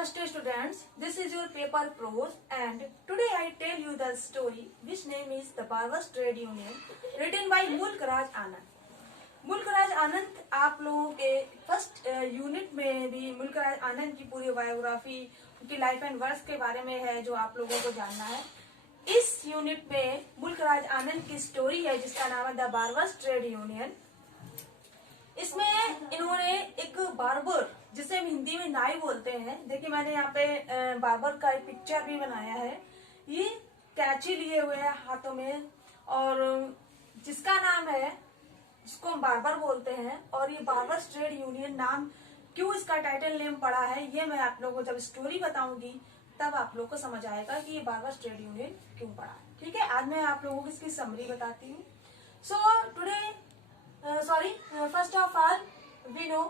first day students, this is your paper prose and today I tell you the story which name is The Barbers Trade Union written by मुल्क राज आनंद। मुल्क राज आनंद आप लोगों के first unit में भी मुल्क राज आनंद की पूरी बायोग्राफी, उनकी लाइफ एंड वर्क के बारे में है जो आप लोगों को जानना है। इस यूनिट में मुल्क राज आनंद की स्टोरी है जिसका नाम है द बार्बर्स ट्रेड यूनियन। इसमें इन्होंने एक बार्बर, जिसे हम हिंदी में नाई बोलते हैं, देखिए मैंने यहाँ पे बार्बर का एक पिक्चर भी बनाया है। ये कैंची लिए हुए है हाथों में और जिसका नाम है, जिसको हम बार्बर बोलते हैं। और ये बार्बर्स ट्रेड यूनियन नाम क्यों इसका टाइटल नेम पड़ा है, ये मैं आप लोगों को जब स्टोरी बताऊंगी तब आप लोग को समझ आएगा कि ये बार्बर्स ट्रेड यूनियन क्यों पड़ा है। ठीक है, आज मैं आप लोगों को इसकी समरी बताती हूँ। So today first of all, we know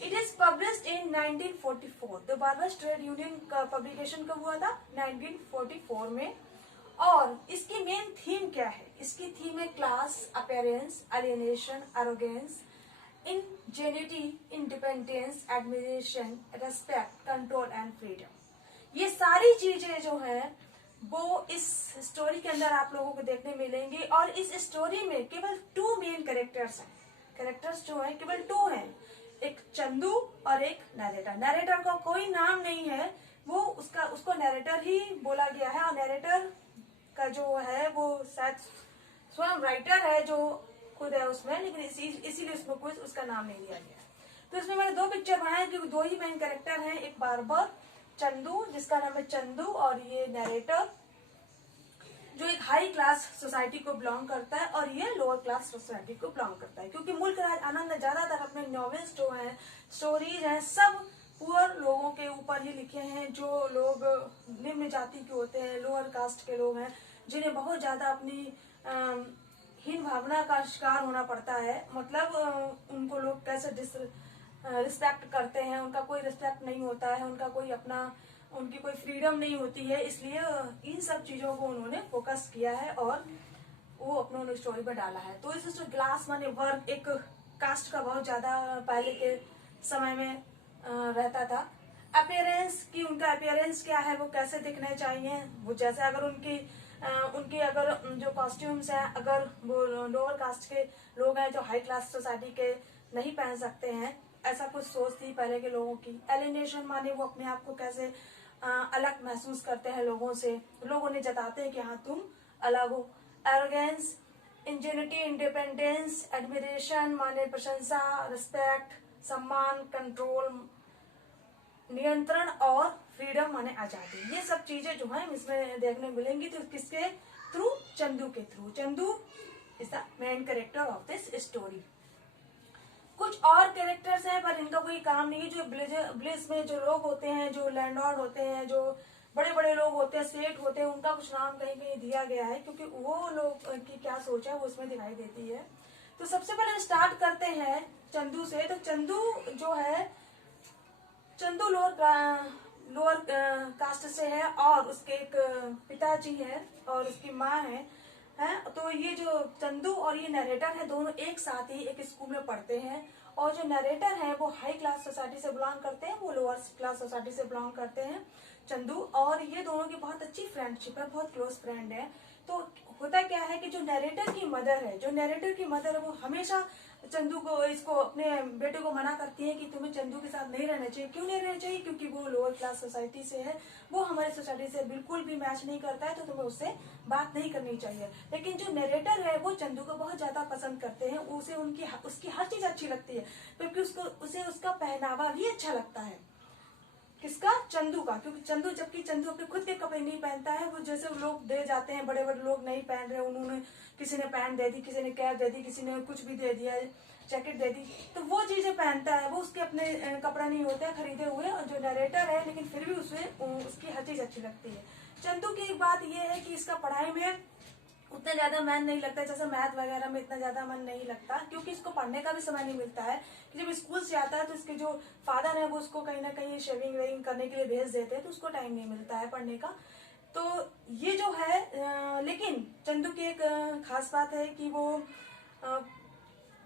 it is published in 1944. The Barbers Trade Union का पब्लिकेशन कब हुआ था? 1944 में। और इसकी मेन थीम क्या है? इसकी थीम है class, appearance, alienation, arrogance, ingenuity, independence, admiration, respect, control and freedom. ये सारी चीजें जो है वो इस स्टोरी के अंदर आप लोगों को देखने मिलेंगे। और इस स्टोरी में केवल 2 मेन कैरेक्टर्स हैं। कैरेक्टर्स जो हैं केवल 2 हैं, एक चंदू और एक नरेटर। नरेटर का कोई नाम नहीं है, वो उसको नरेटर ही बोला गया है। और नरेटर का जो है वो शायद स्वयं राइटर है जो खुद है उसमें, लेकिन इसीलिए उसमें कोई उसका नाम नहीं दिया गया। तो इसमें मैंने 2 पिक्चर बनाए क्योंकि 2 ही मेन कैरेक्टर हैं, एक बार्बर चंदू जिसका नाम है चंदू, और ये नरेटर जो एक हाई क्लास सोसाइटी को बिलोंग करता है और ये लोअर क्लास सोसाइटी को बिलोंग करता है। क्योंकि मुल्क राज आनंद ने ज्यादातर अपने नॉवेल्स जो हैं, स्टोरीज हैं, सब पुअर लोगों के ऊपर ही लिखे हैं, जो लोग निम्न जाति के होते हैं, लोअर कास्ट के लोग हैं, जिन्हें बहुत ज्यादा अपनी हीन भावना का शिकार होना पड़ता है। मतलब उनको लोग कैसे रिस्पेक्ट करते हैं, उनका कोई रिस्पेक्ट नहीं होता है, उनकी कोई फ्रीडम नहीं होती है। इसलिए इन सब चीजों को उन्होंने फोकस किया है और वो अपने स्टोरी में डाला है। तो इस क्लास माने वर्क, एक कास्ट का बहुत ज्यादा पहले के समय में रहता था। अपीयरेंस की, उनका अपीयरेंस क्या है, वो कैसे दिखने चाहिए, वो जैसे अगर उनकी अगर जो कॉस्ट्यूम्स है, अगर वो लोअर कास्ट के लोग हैं जो हाई क्लास सोसाइटी के नहीं पहन सकते हैं, ऐसा कुछ सोच थी पहले के लोगों की। एलिनेशन माने वो अपने आप को कैसे अलग महसूस करते हैं लोगों से, लोग उन्हें जताते हैं कि हाँ तुम अलग हो। एरोगेंस, इंजेन्युइटी, इंडिपेंडेंस, एडमिरेशन माने प्रशंसा, रिस्पेक्ट, सम्मान, कंट्रोल, नियंत्रण, और फ्रीडम माने आजादी। ये सब चीजें जो है इसमें देखने मिलेंगी। तो किसके थ्रू? चंदू के through. Chandu is the main character of this story. कुछ और कैरेक्टर्स हैं पर इनका कोई काम नहीं है। जो ब्लिस में जो लोग होते हैं, जो लैंडलॉर्ड होते हैं, जो बड़े बड़े लोग होते हैं, सेठ होते हैं, उनका कुछ नाम कहीं कहीं दिया गया है क्योंकि वो लोग की क्या सोच है वो उसमें दिखाई देती है। तो सबसे पहले स्टार्ट करते हैं चंदू से। तो चंदू जो है, चंदू लोअर कास्ट से है और उसके एक पिताजी है और उसकी माँ है। तो ये जो चंदू और ये नरेटर है, दोनों एक साथ ही एक स्कूल में पढ़ते हैं। और जो नरेटर है वो हाई क्लास सोसाइटी से बिलोंग करते हैं, वो लोअर क्लास सोसाइटी से बिलोंग करते हैं चंदू। और ये दोनों की बहुत अच्छी फ्रेंडशिप है, बहुत क्लोज फ्रेंड है। तो होता क्या है कि जो नरेटर की मदर है, वो हमेशा चंदू को, इसको अपने बेटे को मना करती है कि तुम्हें चंदू के साथ नहीं रहना चाहिए। क्यों नहीं रहना चाहिए? क्योंकि वो लोअर क्लास सोसाइटी से है, वो हमारी सोसाइटी से बिल्कुल भी मैच नहीं करता है, तो तुम्हें उससे बात नहीं करनी चाहिए। लेकिन जो नरेटर है वो चंदू को बहुत ज्यादा पसंद करते हैं, उसे उसकी हर चीज अच्छी लगती है, क्योंकि उसे उसका पहनावा भी अच्छा लगता है। किसका? चंदू का। क्योंकि जबकि चंदू अपने खुद के कपड़े नहीं पहनता है, वो जैसे लोग दे जाते हैं, बड़े बड़े लोग नहीं पहन रहे, उन्होंने किसी ने पैंट दे दी, किसी ने कैप दे दी, किसी ने कुछ भी दे दिया, जैकेट दे दी, तो वो चीजें पहनता है। वो उसके अपने कपड़ा नहीं होते हैं खरीदे हुए। और जो नरेटर है लेकिन फिर भी उसकी हर चीज अच्छी लगती है। चंदू की एक बात ये है कि इसका पढ़ाई में उतना ज्यादा मन नहीं लगता है, जैसे मैथ वगैरह में इतना ज्यादा मन नहीं लगता, क्योंकि इसको पढ़ने का भी समय नहीं मिलता है। कि जब स्कूल से आता है तो इसके जो फादर है वो उसको कहीं ना कहीं शेविंग वेविंग करने के लिए भेज देते हैं, तो उसको टाइम नहीं मिलता है पढ़ने का। तो ये जो है लेकिन चंदू की एक खास बात है कि वो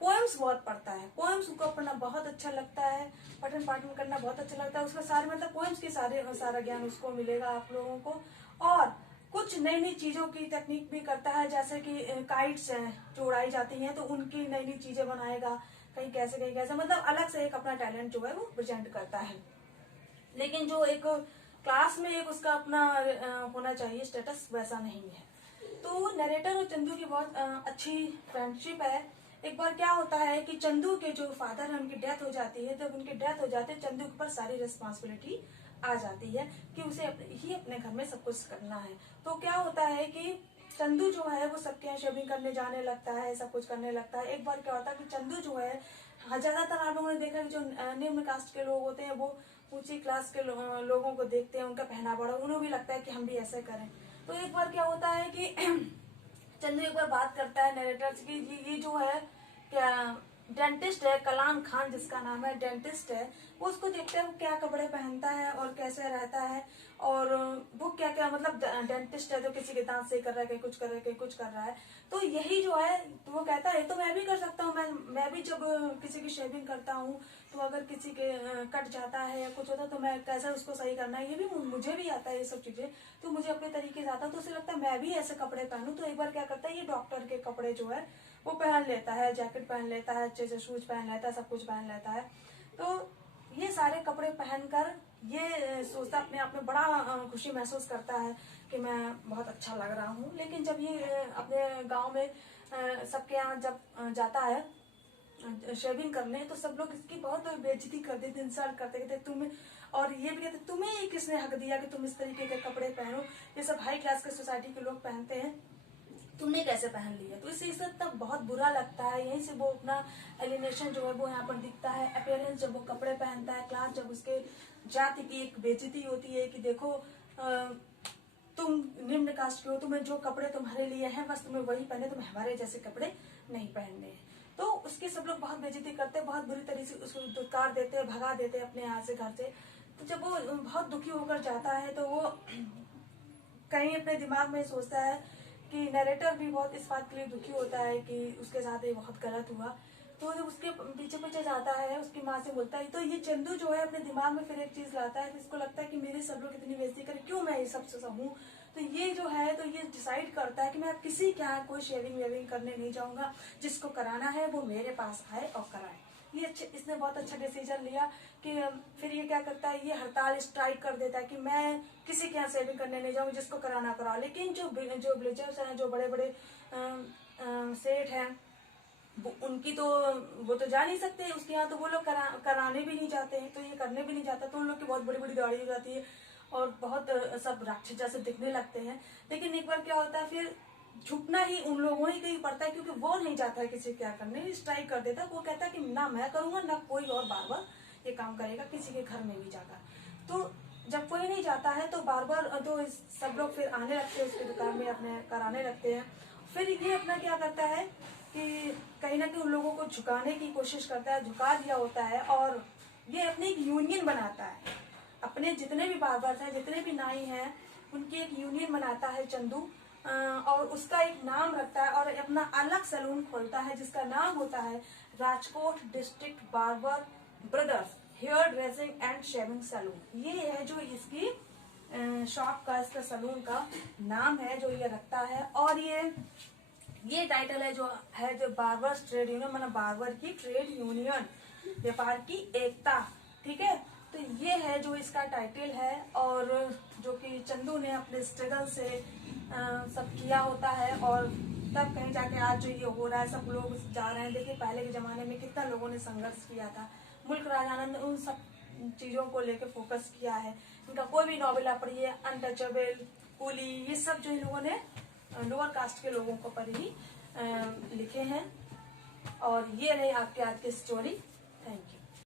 पोएम्स बहुत पढ़ता है, पोएम्स को पढ़ना बहुत अच्छा लगता है, पठन पाठन करना बहुत अच्छा लगता है। उसमें सारे मतलब पोएम्स की सारा ज्ञान उसको मिलेगा आप लोगों को। और कुछ नई नई चीजों की तकनीक भी करता है, जैसे कि काइट्स हैं जो उड़ाई जाती हैं तो उनकी नई नई चीजें बनाएगा, कहीं कैसे, मतलब अलग से एक अपना टैलेंट जो है वो प्रेजेंट करता है। लेकिन जो एक क्लास में एक उसका अपना होना चाहिए स्टेटस, वैसा नहीं है। तो नरेटर और चंदू की बहुत अच्छी फ्रेंडशिप है। एक बार क्या होता है कि चंदू के जो फादर है उनकी डेथ हो जाती है। जब उनकी डेथ हो जाती है चंदू के ऊपर सारी रिस्पॉन्सिबिलिटी आ जाती है कि उसे अपने घर में सब कुछ करना है। तो क्या होता है कि चंदू जो है वो सबके यहाँ शेविंग करने जाने लगता है, सब कुछ करने लगता है। एक बार क्या होता है कि चंदू जो है, ज्यादातर आप लोगों ने देखा कि जो निम्न कास्ट के लोग होते हैं वो ऊंची क्लास के लोगों को देखते हैं, उनका पहनावा, उन्हें भी लगता है कि हम भी ऐसे करें। तो एक बार क्या होता है कि चंदू एक बार बात करता है नरेटर से कि ये जो है क्या डेंटिस्ट है, कलाम खान जिसका नाम है, डेंटिस्ट है, वो उसको देखते हैं वो क्या कपड़े पहनता है और कैसे रहता है, और वो क्या क्या मतलब डेंटिस्ट है तो किसी के दांत सही कर रहा है, कहीं कुछ कर रहा है, कहीं कुछ कर रहा है। तो यही जो है तो वो कहता है तो मैं भी कर सकता हूँ, मैं भी जब किसी की शेविंग करता हूँ तो अगर किसी के कट जाता है या कुछ होता है तो मैं कैसे उसको सही करना है, ये भी मुझे भी आता है ये सब चीजें, तो मुझे अपने तरीके से आता है। तो उसे लगता है मैं भी ऐसे कपड़े पहनूं। तो एक बार क्या करता है, ये डॉक्टर के कपड़े जो है वो पहन लेता है, जैकेट पहन लेता है, अच्छे से शूज पहन लेता है, सब कुछ पहन लेता है। तो ये सारे कपड़े पहनकर ये सोचता अपने आप में बड़ा खुशी महसूस करता है कि मैं बहुत अच्छा लग रहा हूँ। लेकिन जब ये अपने गांव में सबके यहाँ जब जाता है शेविंग करने, तो सब लोग इसकी बहुत बेइज्जती कर देते, इंसल्ट करते, कहते तुम्हें, और ये भी कहते तुम्हें किसने हक दिया कि तुम इस तरीके के कपड़े पहनो, ये सब हाई क्लास के सोसाइटी के लोग पहनते हैं, तुमने कैसे पहन लिया। तो इसी से तब बहुत बुरा लगता है। यहीं से वो अपना एलिनेशन जो है वो यहाँ पर दिखता है। अपीयरेंस जब वो कपड़े पहनता है, क्लास जब उसके जाति की एक बेइज्जती होती है कि देखो तुम निम्न कास्ट के हो, तुम्हें जो कपड़े तुम्हारे लिए हैं बस तुम्हें वही पहने, तुम्हें हमारे जैसे कपड़े नहीं पहनने हैं। तो उसकी सब लोग बहुत बेइज्जती करते हैं, बहुत बुरी तरीके से उसको दुत्कार देते हैं, भगा देते हैं अपने यहाँ से, घर से। तो जब वो बहुत दुखी होकर जाता है तो वो कहीं अपने दिमाग में सोचता है कि नरेटर भी बहुत इस बात के लिए दुखी होता है कि उसके साथ ये बहुत गलत हुआ। तो जब उसके पीछे पीछे जाता है, उसकी माँ से बोलता है, तो ये चंदू जो है अपने दिमाग में फिर एक चीज लाता है, इसको लगता है कि मेरे सब लोग इतनी बेइज्जती करें, क्यों मैं ये सब सहूं। तो ये जो है तो ये डिसाइड करता है कि मैं किसी के यहाँ कोई शेविंग वेविंग करने नहीं जाऊंगा, जिसको कराना है वो मेरे पास आए और कराए। ये इसने बहुत अच्छा डिसीजन लिया कि फिर ये क्या करता है, ये हड़ताल स्ट्राइक कर देता है कि मैं किसी के यहाँ शेविंग करने नहीं जाऊंगा, जिसको कराना कराओ। लेकिन जो विलेजर्स हैं, जो बड़े बड़े सेठ हैं, उनकी तो वो तो जा नहीं सकते उसके यहाँ, तो वो लोग कराने भी नहीं जाते हैं, तो ये करने भी नहीं जाता। तो उन लोग की बहुत बड़ी बड़ी गाड़ी हो जाती है और बहुत सब राक्षस जैसे दिखने लगते हैं। लेकिन एक बार क्या होता है, फिर झुकना ही उन लोगों ही कहीं पड़ता है, क्योंकि वो नहीं चाहता है किसी क्या करने, स्ट्राइक कर देता है। वो कहता है कि ना मैं करूंगा ना कोई और बार बार ये काम करेगा किसी के घर में भी जाकर। तो जब कोई नहीं जाता है तो बार बार तो सब लोग फिर आने लगते हैं उसकी दुकान में, अपने कराने लगते हैं। फिर ये अपना क्या करता है कि कहीं ना कहीं उन लोगों को झुकाने की कोशिश करता है, झुका दिया होता है, और ये अपनी एक यूनियन बनाता है। अपने जितने भी बार्बर्स हैं, जितने भी नाई हैं, उनकी एक यूनियन बनाता है चंदू, और उसका एक नाम रखता है और अपना अलग सैलून खोलता है जिसका नाम होता है Rajkot district barber brothers hair dressing and shaving salon. ये है जो इसकी शॉप का, इसका सैलून का नाम है जो ये रखता है। और ये टाइटल है जो बार्बर्स ट्रेड यूनियन, मतलब बार्बर की ट्रेड यूनियन, व्यापार की एकता, ठीक है। तो ये है जो इसका टाइटल है, और जो कि चंदू ने अपने स्ट्रगल से सब किया होता है, और तब कहीं जाके आज जो ये हो रहा है, सब लोग जा रहे हैं। देखिए पहले के जमाने में कितना लोगों ने संघर्ष किया था, मुल्क राजानंद उन सब चीजों को लेकर फोकस किया है। इनका कोई भी नॉवेल आप पढ़िए, अनटचेबल, कूली, ये सब जो इन लोगों ने लोअर कास्ट के लोगों को पर ही लिखे हैं। और ये रही आपके आज की स्टोरी। Thank you.